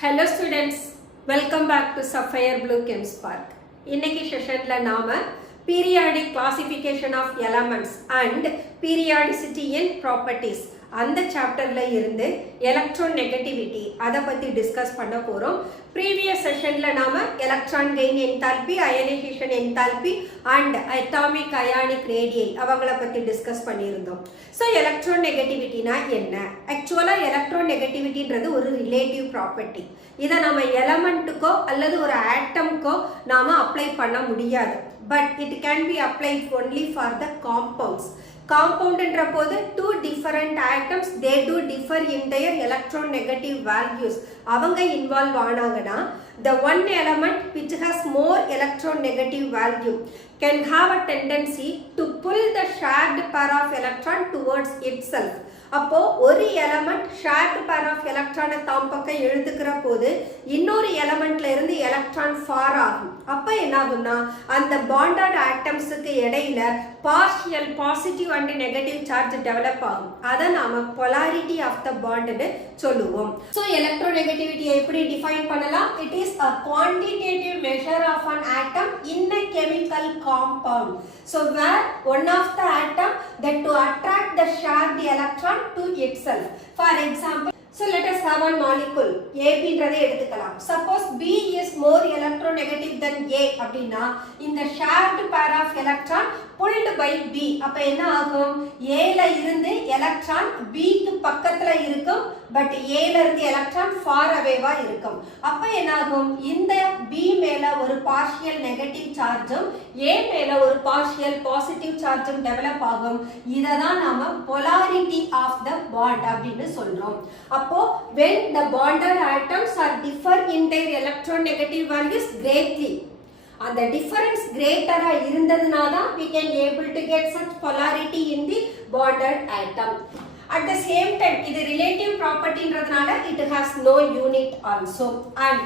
Hello students, welcome back to SapphireBlueChemspark. இன்னைக்கு செஷன்ல நாம periodic classification of elements and periodicity in properties அந்த சாப்டர்ல இருந்து electronegativity அத பத்தி டிஸ்கஸ் பண்ண போறோம். previous செஷன்ல நாம electron gain enthalpy, ionization enthalpy and atomic ionic radii அவங்கள பத்தி டிஸ்கஸ் பண்ணியிருந்தோம். So electronegativity னா என்ன? Actually electronegativity ஒரு ரிலேட்டிவ் ப்ராப்பர்ட்டி. இத நாம எலிமெண்ட்டுக்கோ அல்லது ஒரு ஆட்டம்க்கோ நாம அப்ளை பண்ண முடியாது. But it can be applied only for the compounds. Compound என்ற போது two different atoms they do differ in their electronegative values. அவங்க involve ஆனாங்கன்னா the one element which has more electronegative value can have a tendency to pull the shared pair of electron towards itself. அப்போ ஒரு element shirt pair of எலக்ட்ரானை தாம் பக்கம் எழுதுக்கிற போது இன்னொரு எலிமெண்ட்ல இருந்து electron for ஆகும். அப்ப என்ன ஆகும்னா அந்த பாண்டட் ஆட்டம்ஸுக்கு இடையில partial positive and negative charge develop ஆகும். அதை நாம polarity ஆஃப் த பாண்ட்னு சொல்லுவோம். ஸோ எலக்ட்ரோநெகட்டிவிட்டியை எப்படி டிஃபைன் பண்ணலாம்? It is a quantitative measure of an atom in a chemical compound. So where one of the atom that to attract the shared electron to itself. For example, so let us have one molecule AB ன்றதை எடுத்துக்கலாம். Suppose B is more electronegative than A அப்படினா இந்த shared pair of electron pulled by B அப்ப என்ன ஆகும்? A ல இருந்து electron B க்கு பக்கத்துல இருக்கும், பட் A ல இருந்து எலக்ட்ரான் far away-வா இருக்கும். அப்ப என்ன ஆகும்? இந்த B மேல ஒரு பார்ஷியல் நெகட்டிவ் சார்ஜும் A மேல ஒரு பார்ஷியல் பாசிட்டிவ் சார்ஜும் டெவலப் ஆகும். இததான் நாம polarity of the bond அப்படினு சொல்றோம். அப்போ when the bonded atoms are differ in their electronegative values greatly, and the difference greater இருந்ததுனால we can able to get such polarity in the bonded atom. At the same time இது relative property ன்றதுனால it has no unit also, and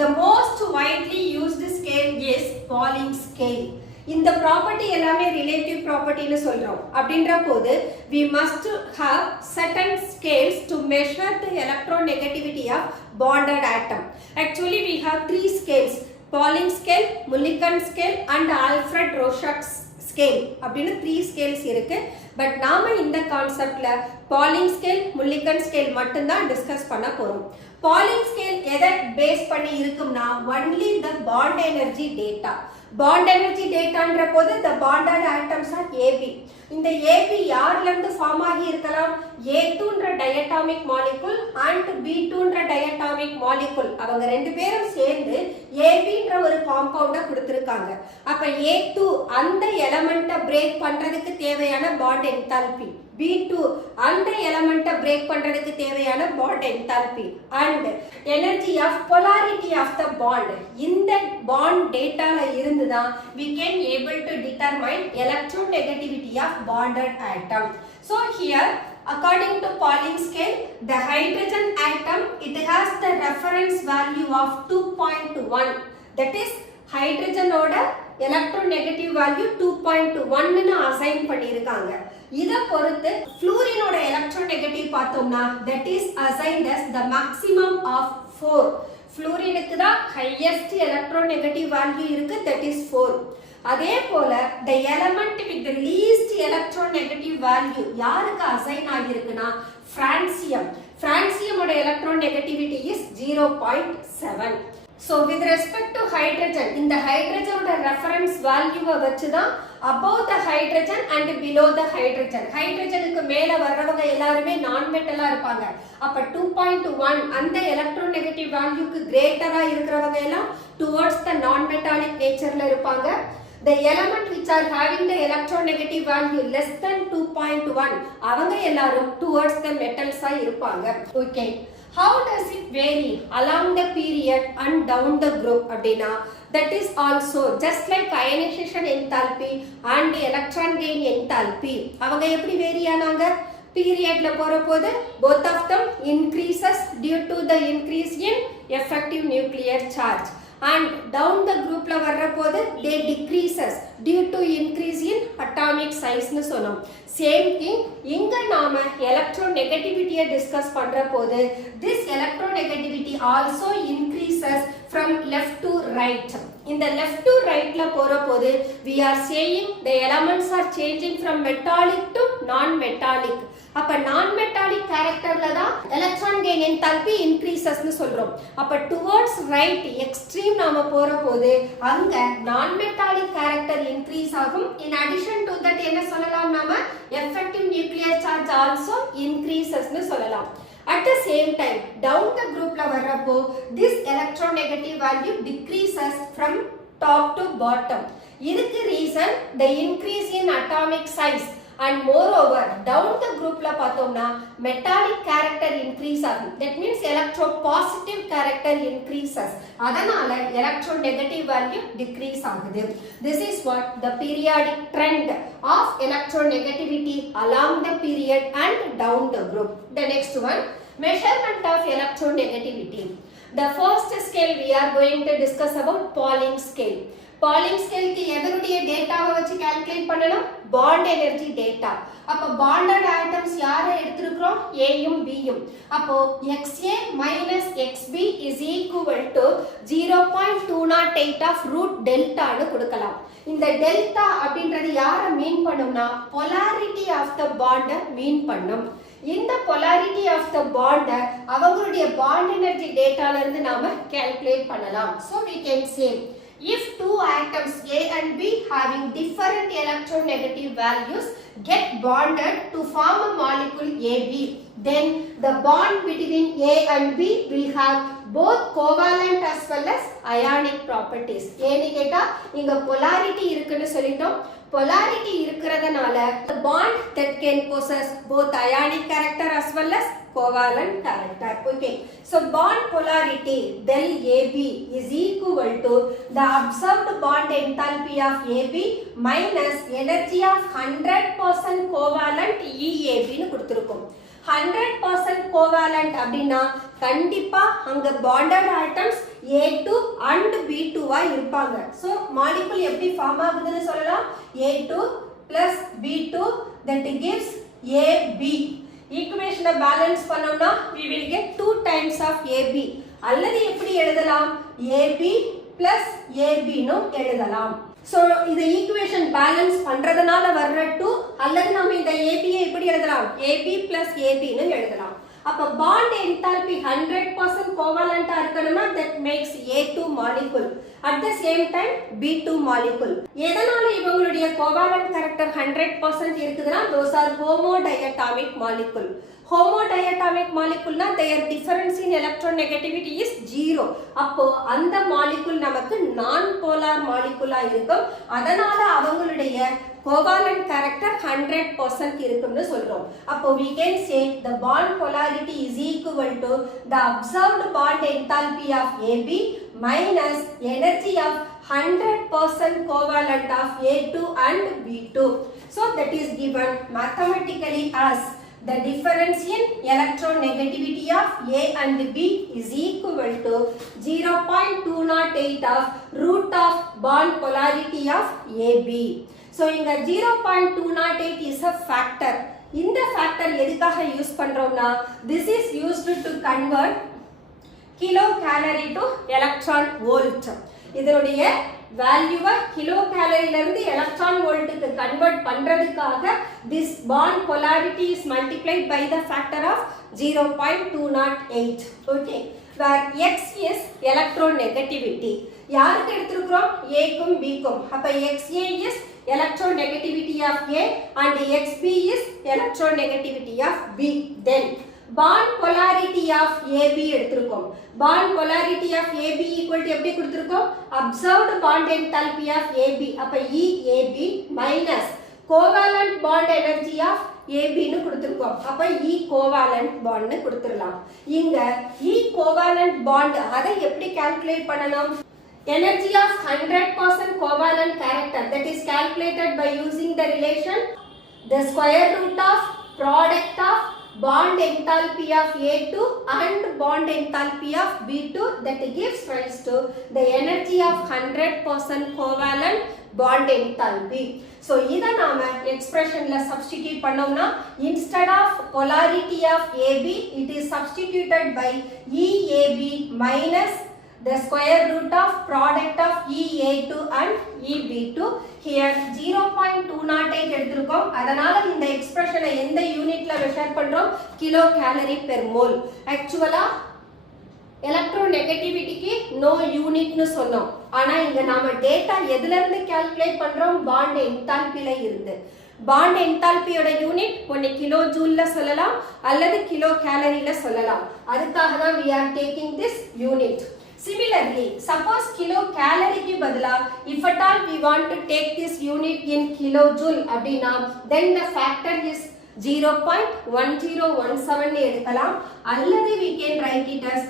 the most widely used scale is Pauling scale. இந்த property எல்லாமே relative ப்ராப்பர்ட்டின்னு சொல்றோம். அப்படின்ற போது we must have certain scales to measure the electronegativity of bonded atom. Actually we have three scales: Pauling scale, Mulliken scale and Alfred Rorschach scale அப்படின்னு 3 scales இருக்கு. But நாம இந்த கான்செப்ட்ல Pauling scale, Mulliken scale மட்டும்தான் discuss பண்ண போறோம். Pauling scale எதை base பண்ணி இருக்கும்னா only the bond energy data. Bond energy dataன்ற போது the bonded atoms are AB. இந்த AB யார்ல இருந்து ஃபார்ம் ஆகி இருக்கலாம்? A2 ன்ற diatomic molecule and B2 ன்ற diatomic molecule அவங்க ரெண்டு பேரும் சேர்ந்து AB ன்ற ஒரு காம்பவுண்ட கொடுத்திருக்காங்க. அப்ப A2 அந்த எலிமெண்ட்டை பிரேக் பண்றதுக்கு தேவையான பாண்ட் என்தால்பி, B2 அந்த எலிமெண்ட்டை பிரேக் பண்றதுக்கு தேவையான bond enthalpy and energy of polarity of the bond. இந்த bond dataல இருந்து தான் we can able to determine electronegativity of bonded atom. So here according to Pauling scale, the hydrogen atom it has the reference value of 2.1. that is hydrogen ஓட electronegative value 2.1 ன்னு assign பண்ணிருக்காங்க. இத பொறுத்து fluorine-ஓட electronegative பார்த்தோம்னா that is assigned as the maximum of 4. fluorine-க்கு தான் highest electronegative value இருக்கு, that is 4. அதே போல the element with the least electronegative value யாருக்கு assign ஆகியிருக்குன்னா francium. francium-ஓட electronegativity is 0.7. So with respect to hydrogen, இந்த hydrogen-ஓட reference value வச்சு தான் above the hydrogen and below the hydrogen. hydrogen-க்கு மேல வர்றவங்க எல்லாருமே நான் மெட்டலா இருப்பாங்க. அப்ப 2.1 அந்த electronegative value-க்கு greater-ஆ இருக்கிறவங்க எல்லாம் towards the non-metallic nature-ல இருப்பாங்க. The element which are having the electronegative value less than 2.1 அவங்க எல்லாரும் towards the metals-ஆ இருப்பாங்க. Okay. How does it vary along the period and down the group அப்படினா that is also just like ionization enthalpy and electron gain enthalpy. அவங்க எப்படி vary ஆனாங்க? பீரியட்ல போறபோது both of them increases due to the increase in effective nuclear charge. and down the group la varrapodhu they decreases due to increase in atomic size nu sonom. Same thing inga naama electronegativity discuss பண்றபோது this electronegativity also increases from left to right. In the left to right la போறபோது we are saying the elements are changing from metallic to non metallic. அப்ப நான் metallic கேரக்டர்ல தான் electron gain enthalpy increases னு சொல்றோம். அப்ப towards right extreme நாம போறபோது அங்க நான் மெட்டாலிக் கேரக்டர் இன்க்ரீஸ் ஆகும். இன் அடிஷன் டு தட் என்ன சொல்லலாம் நாம effective nuclear charge also increases னு சொல்லலாம். At the same time down the group la varrappo this electronegative value decreases from top to bottom. இதுக்கு reason the increase in atomic size and moreover down the group la pathomna metallic character increase agum. That means electropositive character increases. Adanala electronegative value decrease agudhu. This is what the periodic trend of electronegativity along the period and down the group. The next one, measurement of electronegativity. The first scale we are going to discuss about Pauling scale. Pauling scale க்கு எதனுடைய டேட்டாவை வச்சு calculate பண்ணணும்? Bond energy data. அப்ப bonded atoms யாரை எடுத்துக்கிறோம்? A யும் B யும். அப்போ XA minus XB is equal to 0.208 of root delta னு கொடுக்கலாம். இந்த டெல்டா அப்படின்றது யாரை மீன் பண்ணும்னா polarity of the bond மீன் பண்ணும். இந்த polarity of the bond அவங்களுடைய bond energy டேட்டால இருந்து நாம கால்குலேட் பண்ணலாம். So we can say if two atoms A and B having different electronegative values get bonded to form a molecule AB, then the bond between A and B will have both covalent as well as ionic properties. ஏன்னு கேட்டா இங்க polarity இருக்குன்னு சொல்லிட்டோம். Polarity இருக்கிறதுனால the bond that can possess both ionic character as well as covalent character. Okay, so bond polarity del AB is equal to the observed bond enthalpy of AB minus energy of 100% covalent EAB னு கொடுத்திருக்கோம். 100% covalent அப்படின்னா கண்டிப்பா அங்க bonded atoms A2 and B2 ஆ இருப்பாங்க. So molecule எப்படி form ஆகுதுன்னு சொல்லலாம்? A2 plus B2 that gives AB. ஈக்குவேஷனை பேலன்ஸ் பண்ணோம்னா we will get 2 times of AB. அல்லது எப்படி எழுதலாம்? AB plus AB னு எழுதலாம். So இந்த ஈக்குவேஷன் பேலன்ஸ் பண்றதனால வர்ற 2 அல்லது நாம இந்த AB ஐ எப்படி எழுதலாம்? AB plus AB னு எழுதலாம். அப்ப bond enthalpy 100% covalent இருக்கணும்னா that makes A2 molecule. At the same time B2 molecule. எதனால இவங்களுடைய covalent character 100% இருக்குதுன்னா those are homodiatomic molecule. Homodiatomic molecule na their difference in electronegativity is 0. அப்போ அந்த molecule நமக்கு non polar molecule ஆ இருக்கும். அதனால அவங்களுடைய covalent character 100% இருக்கும்னு சொல்றோம். அப்போ we can say the bond polarity is equal to the observed bond enthalpy of AB minus energy of 100% covalent of A2 and B2. So that is given mathematically as the difference in electronegativity of A and B is equal to 0.208 of root of bond polarity of AB. So inga 0.208 is a factor. இந்த factor எதுக்காக use பண்றோம்னா this is used to convert kilocalorie to electron volt. இதனுடைய வேல்யூவை kilo கேலரியில இருந்து electron வோல்ட்டுக்கு convert பண்றதுக்காக this bond polarity is multiplied by the factor of 0.208. Okay, where X is electronegativity. யாருக்கு எடுத்துக்கிறோம்? A க்கும் B க்கும். அப்ப XA is electronegativity of A and XB is electronegativity of B. Then bond polarity of AB எடுத்துக்கிறோம். bond polarity of AB equal to எப்படி கொடுத்திருக்கோம்? observed bond enthalpy of AB. அப்ப EAB minus covalent bond energy of AB னு கொடுத்திருக்கோம். அப்ப E covalent bond னு கொடுத்திரலாம். இங்க E covalent bond அதை எப்படி கால்குலேட் பண்ணணும்? Energy of 100% covalent character that is calculated by using the relation the square root of product of bond enthalpy of A2 and bond enthalpy of B2 that gives rise to the energy of 100% covalent bond enthalpy. So, இதை நாம expressionல substitute பண்ணோம்னா instead of polarity of AB, it is substituted by EAB minus the square root of product of EA2 and EB2. Here 0.208 எடுத்திருக்கோம். அதனால இந்த எக்ஸ்பிரஷனை எந்த யூனிட்ல measure பண்றோம்? Kilo gallery per mole. ஆக்சுவலா எலக்ட்ரோநெகட்டிவிட்டிக்கு நோ யூனிட்னு சொன்னோம். ஆனா இங்க நாம டேட்டா எதுல இருந்து கால்குலேட் பண்றோம்? பாண்ட் என்தால்பில இருந்து. பாண்ட் என்தால்பியோட யூனிட் ஒன்னு கிலோ ஜூல்ல சொல்லலாம் அல்லது கிலோ கேலரியில சொல்லலாம். அதுக்காக தான் we are taking this unit. Similarly, suppose kilocalorie க்கு பதிலா if at all we want to take this unit in kilojoule அப்படினா then the factor is 0.1017 னு எடுக்கலாம் அல்லது we can write it as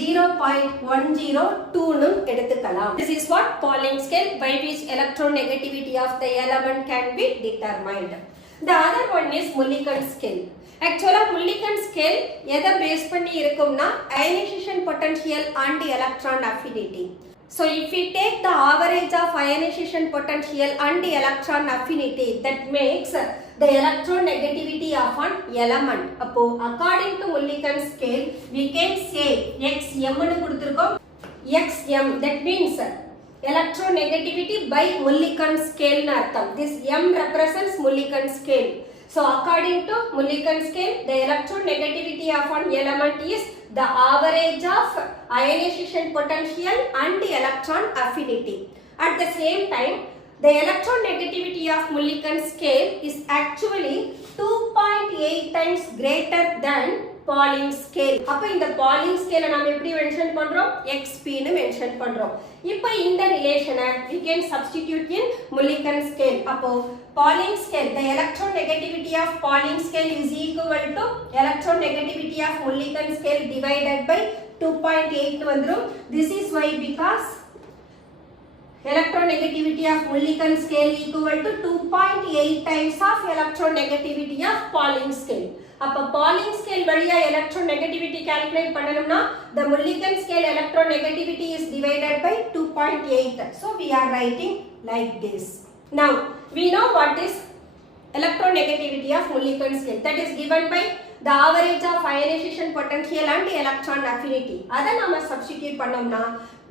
0.102 னு எடுத்துக்கலாம். This is what Pauling scale by which electronegativity of the element can be determined. The other one is Mulliken scale. Actually, Mulliken scale எதை base பண்ணி இருக்கும்னா ionization potential and electron affinity. So, if we take the average of ionization potential and electron affinity, that makes the electronegativity of an element. அப்போ according to Mulliken scale, we can say xm னு கொடுத்திருக்கோம். xm, that means electronegativity by Mulliken scale னு அர்த்தம். This m represents Mulliken scale. So, according to Mulliken scale, the electronegativity of an element is the average of ionization potential and electron affinity. At the same time, the electronegativity of Mulliken scale is actually 2.8 times greater than Pauling scale. அப்ப இந்த Pauling scale நாம எப்படி mention பண்றோம்? xp னு mention பண்றோம். இப்போ இந்த ரிலேஷனை we can substitute in Mulliken scale. அப்போ Pauling scale, the electronegativity of Pauling scale is equal to electronegativity of Mulliken scale divided by 2.8 னு வந்துரும். This is why because electronegativity of Mulliken scale equal to 2.8 times of electronegativity of Pauling scale. அப்ப Pauling scale வழியா electronegativity calculate பண்ணனும்னா the Mulliken scale electronegativity is divided by 2.8. So we are writing like this. Now we know what is electronegativity of Mulliken scale. That is given by the average of ionization potential and electron affinity. அதை நாம substitute பண்ணோம்னா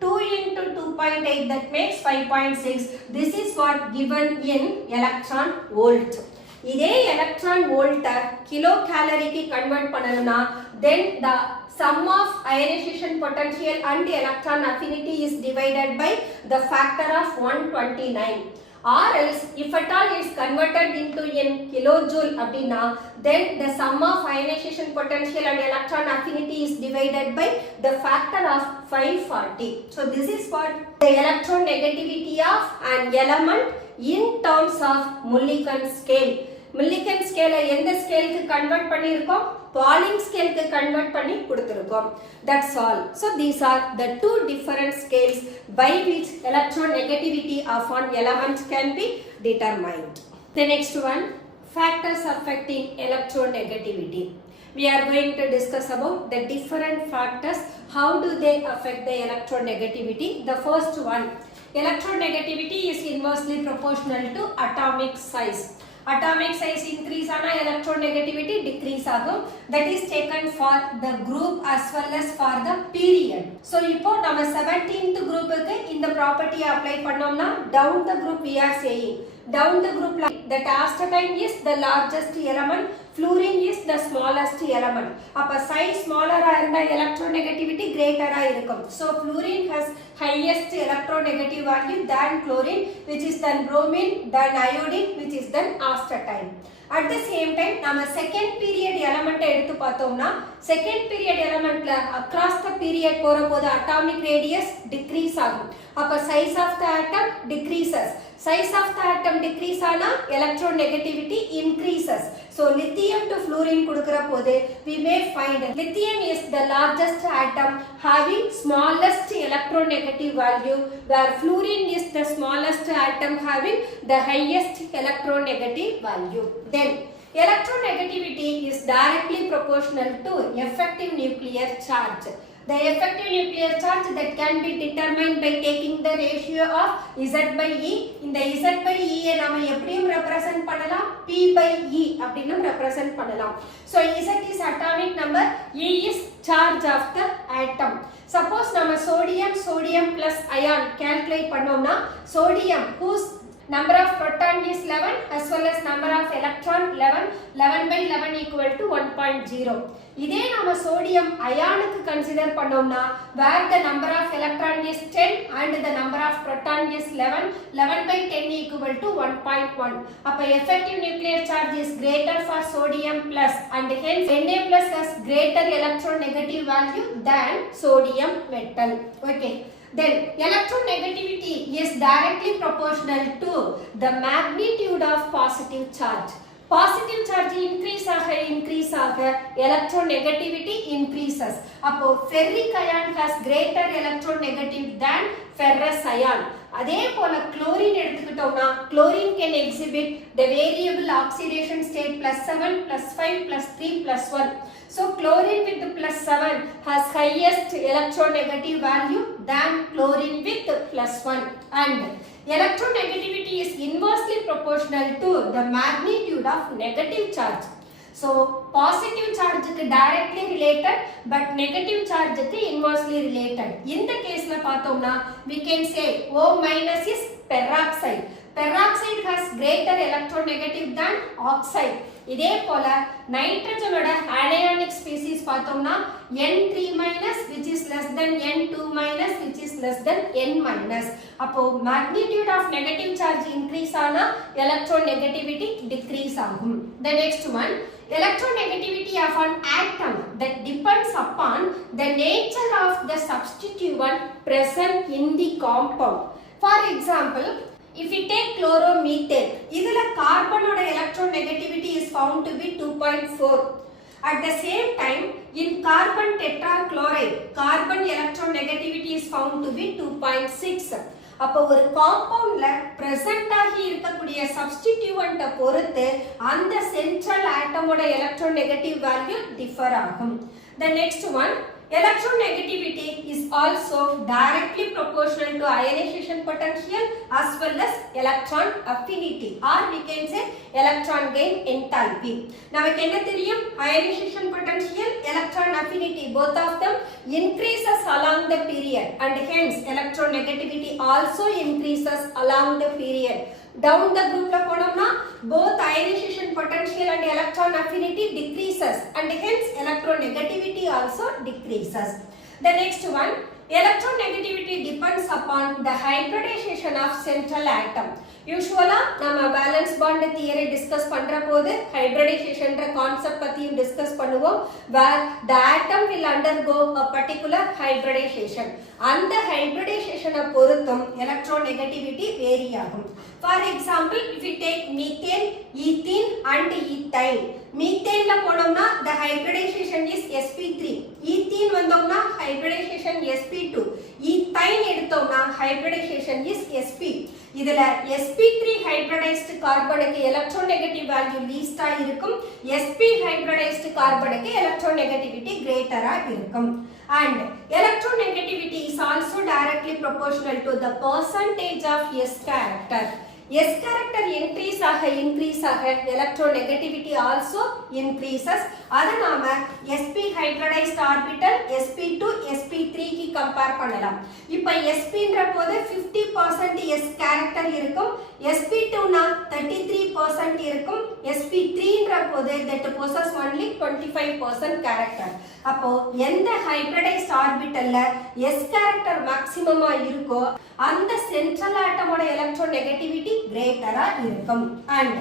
2 into 2.8, that makes 5.6. This is what given in electron volt. இதே electron volt kilo கேலரிக்கு convert பண்ணனும்னா then the sum of ionization potential and electron affinity is divided by the factor of 129. Or else if at all is converted into in kilojoule அப்படினா then the sum of ionization potential and electron affinity is divided by the factor of 540. So this is what the electronegativity of an element in terms of Mulliken scale. Mulliken scale எந்த ஸ்கேலுக்கு convert பண்ணிருக்கோம்? Pauling scale convert பண்ணி கொடுத்திருக்கோம். That's all. So these are the two different scales by which electronegativity of an element can be determined. The next one, factors affecting electronegativity. We are going to discuss about the different factors. How do they affect the electronegativity? The first one, electronegativity is inversely proportional to atomic size. Atomic size increase ஆனா electronegativity decrease ஆகும். That is taken for the group as well as for the period. So இப்போ நம்ம 17th groupக்கு இந்த property apply பண்ணோம்னா down the group we are saying down the group that astatine is the largest element, fluorine is the smallest element. அப்ப size smaller ஆ இருந்தா electronegativity greater ஆ இருக்கும். So fluorine has highest electronegative value than chlorine, which is then bromine, then iodine, which is then astatine. At the same time நம்ம second period element எடுத்து பார்த்தோம்னா second period elementல across the period போறபோது atomic radius decrease ஆகும். அப்ப size of the atom decreases. Size of the atom decrease ஆனா electronegativity increases. So lithium to fluorine கொடுக்கிற போது we may find lithium is the largest atom having smallest electronegative value, where fluorine is the smallest atom having the highest electronegative value. Then Electronegativity is directly proportional to effective nuclear charge. The effective nuclear charge that can be determined by taking the ratio of Z by E. In the Z by E நாம எப்படியும் represent பண்ணலாம் P by E அப்படினும் represent பண்ணலாம். So Z is atomic number, E is charge of the atom. Suppose நம்ம sodium plus ion calculate பண்ணோம்னா sodium whose number of proton is 11 as well as number of electron 11 by 11 equal to 1.0. இதே நாம sodium ionic consider பண்ணோம்னா where the number of electron is 10 and the number of proton is 11 by 10 equal to 1.1. அப்ப effective nuclear charge is greater for sodium plus and hence Na plus has greater electronegative value than sodium metal. Okay. Then electronegativity is directly proportional to the magnitude of positive charge. Positive charge increase ஆக electronegativity increases. அப்போ ferric ion has greater electronegative than ferrous ion. அதே போல chlorine எடுத்துக்கிட்டோம்னா chlorine can exhibit the variable oxidation state +7 +5 +3 +1. So chlorine with +7 has highest electronegative value than chlorine with +1 and electronegativity is inversely proportional to the magnitude of negative charge. So positive charge is directly related but negative charge is inversely related. In the case la pathomna we can say O minus is peroxide. Peroxide has greater electronegative than oxide. இதே போல நைட்ரஜனோட anionic species பார்த்தோம்னா N3 minus which is less than N2 minus which is less than N minus. அப்போ magnitude of negative charge increase ஆனா electronegativity decrease ஆகும். The next one, electronegativity of an atom that depends upon the nature of the substituent present in the compound. For example, if we take chloromethane, idhula carbon oda electronegativity is found to be 2.4. At the same time, in carbon tetrachloride, carbon electronegativity is found to be 2.6. அப்போ ஒரு காம்பவுண்ட்ல present ஆகி இருக்கக்கூடிய சப்ஸ்டிட்யூவன்ட்ட பொறுத்து அந்த central ஆட்டமோட electronegative value differ ஆகும். The next one, electronegativity is also directly proportional to ionization potential as well as electron affinity or we can say electron gain enthalpy. நமக்கு என்ன தெரியும்? Ionization potential, electron affinity, both of them increases along the period and hence electronegativity also increases along the period. Down the group la போனோம்னா both ionization potential and electron affinity decreases and hence electronegativity also decreases. The next one, electronegativity depends upon the hybridization of central atom. Usually நம்ம valence bond theory discuss பண்ற போது hybridization ன்ற concept பத்தியும் discuss பண்ணுவோம் where the atom will undergo a particular hybridization. அந்த hybridization பொறுத்தும் electronegativity vary ஆகும். For example, if we take methane, ethene and ethyl. Methane la போனோம்னா the hybridization is sp3. Ethene வந்தோம்னா hybridization sp2. Ethyl எடுத்தோம்னா hybridization is sp. இதுல sp3 hybridized கார்பனுக்கு electronegative value least ஆ இருக்கும். sp hybridized கார்பனுக்கு electronegativity greater ஆ இருக்கும். And electronegativity is also directly proportional to the percentage of S character. S character increase ஆக electronegativity also increases. அத நாம sp hybridized orbital sp2 sp3 க்கு compare பண்ணலாம். இப்போ sp ன்ற போது 50% S character இருக்கும், sp2 னா 33% இருக்கும், sp3 ன்ற போது that possess only 25% character. அப்போ எந்த hybridized orbitalல S character maximum-ஆ இருக்கோ அந்த central atom-ஓட electronegativity greater-ஆ இருக்கும். And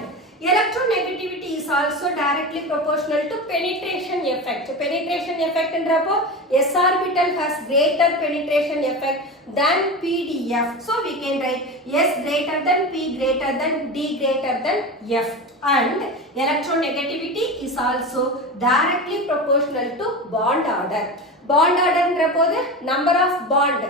electronegativity is also directly proportional to penetration effect. Penetration effect என்றப்போ S orbital has greater penetration effect than PDF. So we can write S greater than P greater than D greater than F. And electronegativity is also directly proportional to bond order. Bond order என்றப்போது number of bond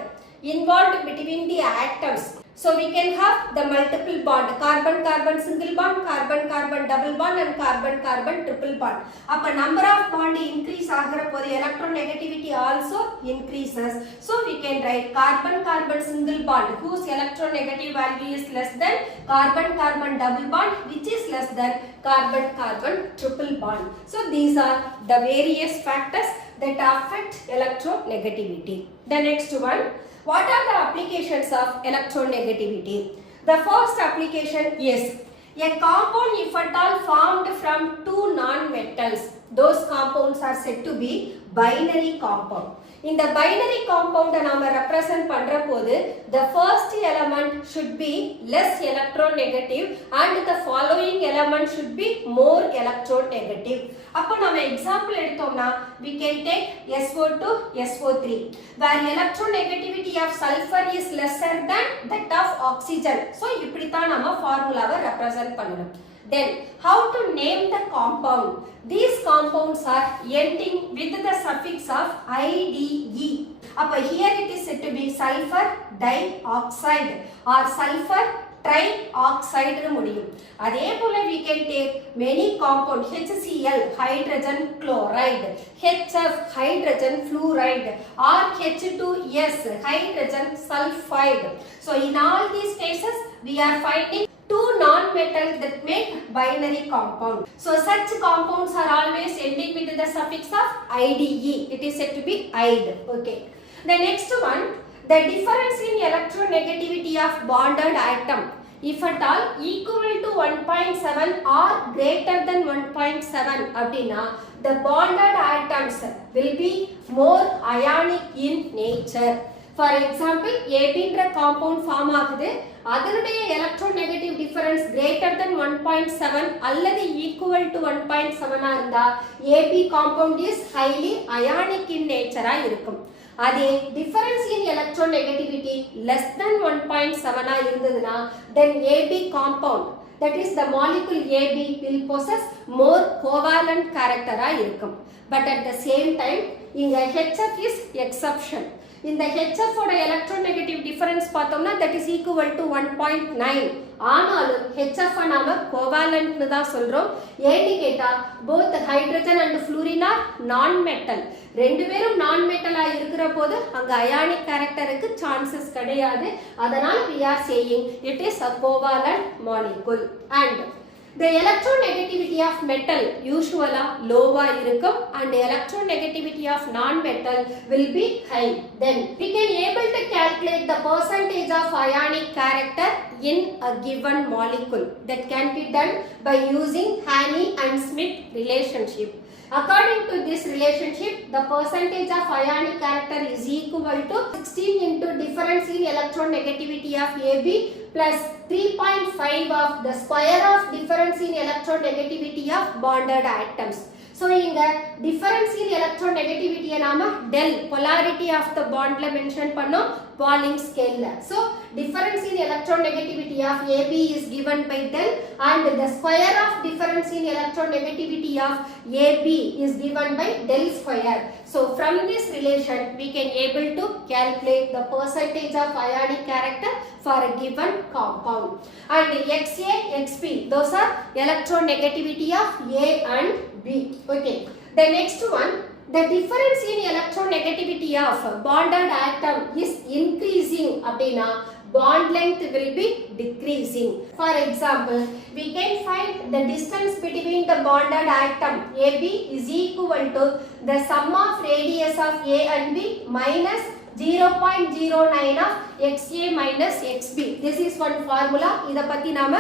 involved between the atoms. So we can have the multiple bond, carbon-carbon single bond, carbon-carbon double bond and carbon-carbon triple bond. Appa number of bond increase ஆகிற போது electronegativity also increases. So we can write carbon-carbon single bond whose electronegative value is less than carbon-carbon double bond which is less than carbon-carbon triple bond. So these are the various factors that affect electronegativity. The next one. What are the applications of electronegativity? The first application is a compound if at all formed from two non-metals. Those compounds are said to be binary compound. In the binary compound நாம represent பண்ற போது the first element should be less electronegative and the following element should be more electronegative. அப்போ நாம example எடுத்தோம்னா we can take SO2 SO3 where electronegativity of sulfur is lesser than that of oxygen. So இப்படி தான் நாம formulaவை represent பண்ணணும். Then how to name the compound? These compounds are ending with the suffix of IDE. Appa here it is said to be sulfur dioxide or sulfur trioxide nu mudiyum. Adhe pole we can take many compound HCl hydrogen chloride, HF hydrogen fluoride or H2S hydrogen sulfide. So in all these cases we are finding two non-metals that make binary compound. So such compounds are always ending with the suffix of IDE. It is said to be IDE. Okay. The next one, the difference in electronegativity of bonded atom, if at all equal to 1.7 or greater than 1.7 அப்படினா the bonded atoms will be more ionic in nature. For example, AB என்ற compound form ஆகுது, அதனுடைய electronegative difference greater than 1.7 அல்லது equal to 1.7 இருந்தா AB compound is highly ionic in nature இருக்கும். அதே difference in electronegativity less than 1.7 இருந்ததுனா then AB compound, that is the molecule AB will possess more covalent character இருக்கும். But at the same time இங்க HF is exception. In the HF ஓட electronegative difference பார்த்தோம்னா that is equal to 1.9. ஆனாலும் HF நாம covalent னு தான் சொல்றோம். ஏன்னு கேட்டா both hydrogen and fluorine are non-metal. ரெண்டு பேரும் non-metal ஆ இருக்கிற போது அங்க ionic characterக்கு chances கிடையாது. அதனால we are saying it is a covalent molecule. And the electronegativity of metal usually low இருக்கும் and electronegativity of non-metal will be high. Then we can able to calculate the percentage of ionic character in a given molecule. That can be done by using Haney and Smith relationship. According to this relationship, the percentage of ionic character is equal to 16 into difference in electronegativity of AB plus 3.5 of the square of difference in electronegativity of bonded atoms. So inga difference in electronegativity நாம del polarity of the bond la mention பண்ணோம் Pauling scale la. So difference in electronegativity of AB is given by del and the square of difference in electronegativity of AB is given by del square. So from this relation we can able to calculate the percentage of ionic character for a given compound. And XA, XB, those are electronegativity of A and B. Okay. The next one, the difference in electronegativity of bonded atom is increasing அப்படினா bond length will be decreasing. For example, we can find the distance between the bonded atom AB is equal to the sum of radius of A and B minus 0.09 of XA minus XB. This is one formula. இத பத்தி நாம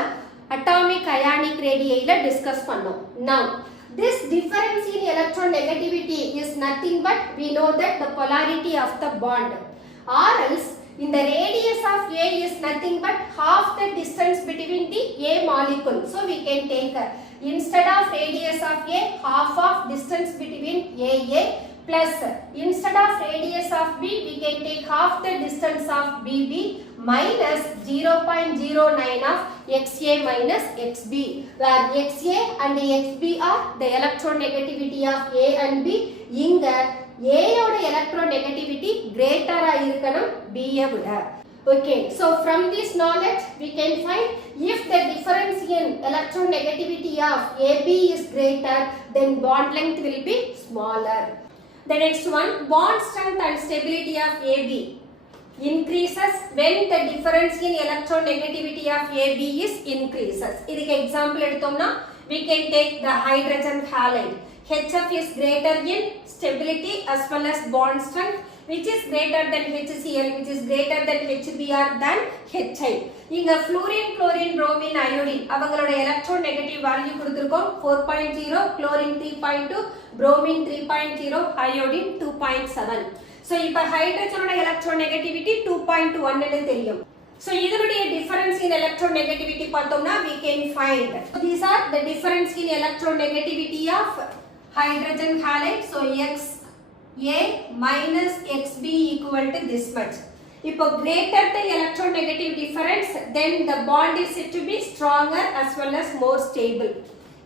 atomic ionic radii ல discuss பண்ணோம். Now this difference in electronegativity is nothing but we know that the polarity of the bond, or else in the radius of A is nothing but half the distance between the A molecule. So we can take instead of radius of A, half of distance between AA plus instead of radius of B we can take half the distance of BB minus 0.09 of XA minus XB, where XA and XB are the electronegativity of A and B. இங்க A ஓட electronegativity greater ஆ இருக்கணும் B விட. Okay, so from this knowledge we can find if the difference in electronegativity of AB is greater, then bond length will be smaller. The next one, bond strength and stability of AB increases when the difference in electronegativity of AB is increases. Idhukku example eduthomna we can take the hydrogen halide. HF is greater in stability as well as bond strength, which is greater than HCl, which is greater than HBr than HI. இங்க fluorine, chlorine, bromine, iodine அவங்களோட electronegative value கொடுத்திருக்கோம் 4.0, chlorine 3.2, bromine 3.0, iodine 2.7. So இப்ப ஹைட்ரஜனோட electronegativity 2.1 ன்னு தெரியும். So இதனுடைய difference in electronegativity பார்த்தோம்னா we can find. These are the difference in electronegativity of hydrogen halide. So XA minus XB equal to this much. இப்போ greater the electronegative difference, then the bond is said to be stronger as well as more stable.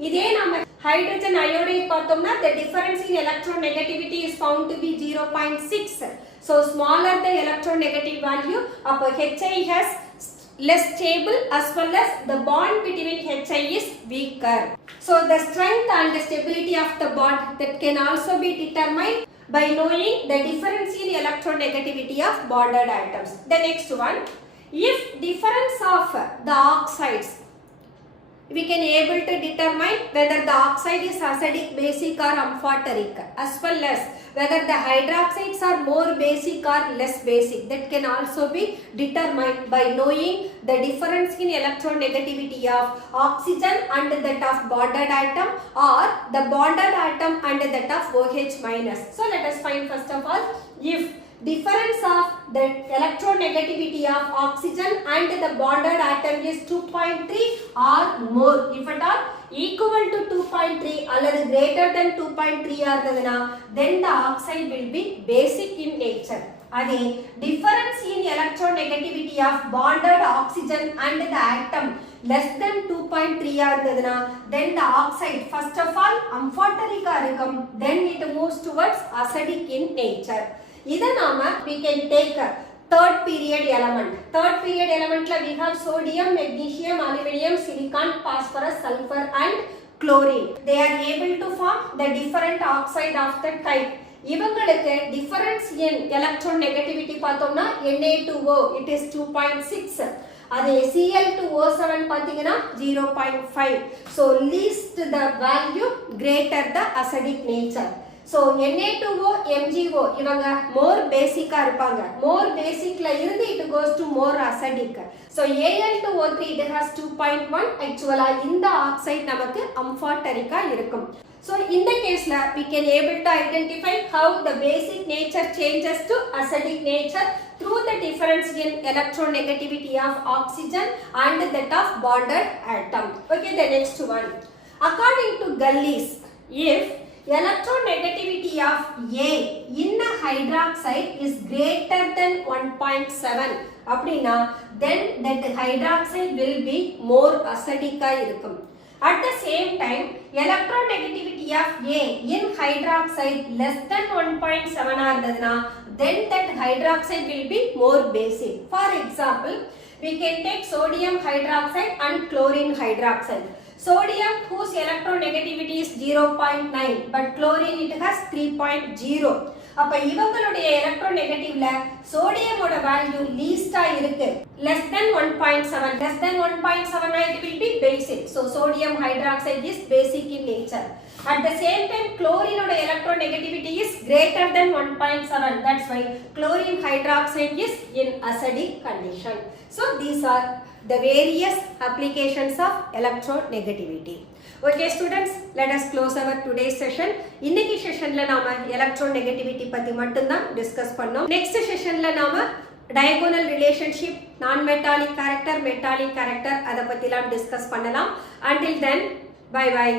இதே நம்ம hydrogen iodide பார்த்தோம்னா the difference in electronegativity is found to be 0.6. So smaller the electronegative value, அப்போ HI has less stable as well as the bond between HI is weaker. So the strength and the stability of the bond that can also be determined by knowing the difference in electronegativity of bonded atoms. The next one, if difference of the oxides, we can able to determine whether the oxide is acidic, basic or amphoteric, as well as whether the hydroxides are more basic or less basic. That can also be determined by knowing the difference in electronegativity of oxygen and that of bonded atom, or the bonded atom and that of OH minus. So let us find first of all, if difference of the electronegativity of oxygen and the bonded atom is 2.3 or more, if at all equal to 2.3 அல்லது greater than 2.3 ஆர்ந்ததுனா, then the oxide will be basic in nature. அதே difference in electronegativity of bonded oxygen and the atom less than 2.3 ஆர்ந்ததுனா, then the oxide first of all amphoteric இருக்கும், then it moves towards acidic in nature. இத நாம we can take a third period element. Third period elementல we have sodium, magnesium, aluminum, silicon, phosphorus, sulfur and chlorine. They are able to form the different oxide of the type. இவங்களுக்கு difference in electronegativity பார்த்தோம்னா Na2O it is 2.6. அதே Cl2O7 பாத்தீங்கன்னா 0.5. So least the value, greater the acidic nature. So Na2O, MgO இவங்க more basic இருப்பாங்க. More basicல இருந்து it goes to more acidic. So Al2O3 it has 2.1. Actually இந்த oxide நமக்கு amphoteric இருக்கும். So in the case we can able to identify how the basic nature changes to acidic nature through the difference in electronegativity of oxygen and that of bonded atom. Okay, the next one. According to Gullis, if electronegativity of A in a hydroxide is greater than 1.7 அப்படினா, then that hydroxide will be more acidic இருக்கும். At the same time, electronegativity of A in hydroxide less than 1.7 ஆர்ந்ததுனா, then that hydroxide will be more basic. For example, we can take sodium hydroxide and chlorine hydroxide. Sodium whose electronegativity is 0.9 but chlorine it has 3.0. அப்ப இவங்களுடைய electronegative sodium ஓட value least இருக்கு, less than 1.7. less than 1.7 it will be basic. So sodium hydroxide is basic in nature. At the same time, chlorine oda electronegativity is greater than 1.7. That's why chlorine hydroxide is in acidic condition. So these are the various applications of electronegativity. Okay students, let us close our today's session. இன்னைக்கு செஷன்ல நாம electronegativity பத்தி மட்டும் தான் discuss பண்ணோம். Next செஷன்ல நாம diagonal relationship, non-metallic character, metallic character அத பத்திலாம் discuss பண்ணலாம். Until then, bye bye.